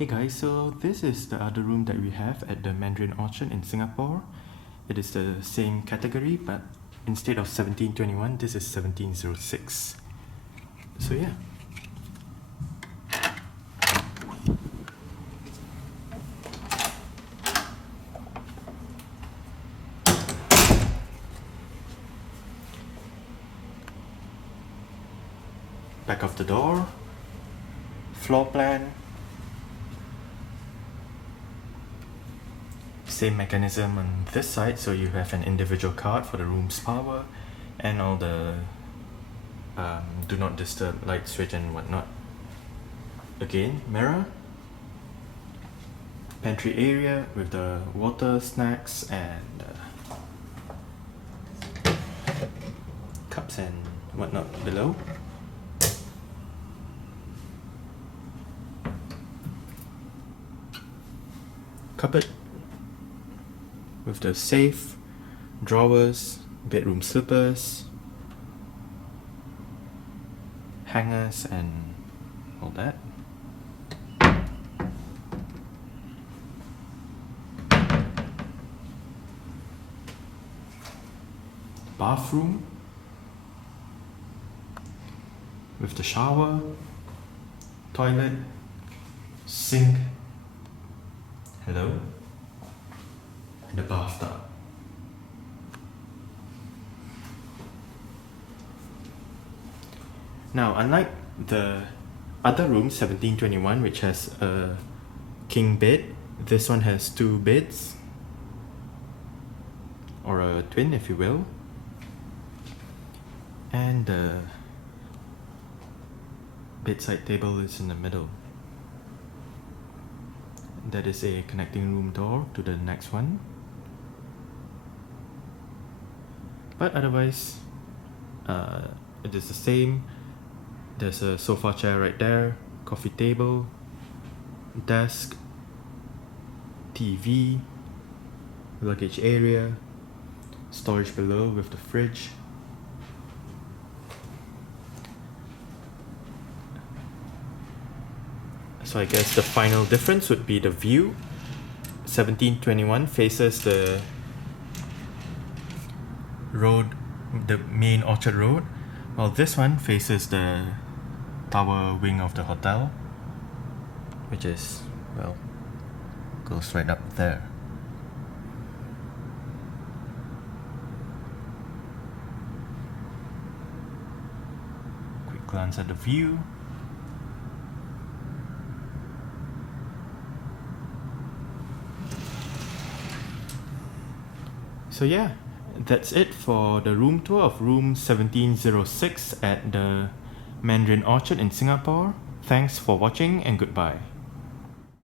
Hey guys, so this is the other room that we have at the Mandarin Orchard in Singapore. It is the same category, but instead of 1721, this is 1706. So yeah. Back of the door, floor plan, same mechanism on this side, so you have an individual card for the room's power and all the do not disturb light switch and whatnot. Again, mirror, pantry area with the water, snacks and cups and whatnot below. Cupboard with the safe, drawers, bedroom slippers, hangers and all that. Bathroom with the shower, toilet, sink, and the bathtub. Now, unlike the other room, 1721, which has a king bed, this one has two beds, or a twin if you will, and the bedside table is in the middle. That is a connecting room door to the next one. But otherwise, it is the same. There's a sofa chair right there, coffee table, desk, TV, luggage area, storage below with the fridge. So I guess the final difference would be the view. 1721 faces the road, the main Orchard Road, while this one faces the tower wing of the hotel, which is, well, goes right up there. Quick glance at the view. So yeah, that's it for the room tour of room 1706 at the Mandarin Orchard in Singapore. Thanks for watching and goodbye.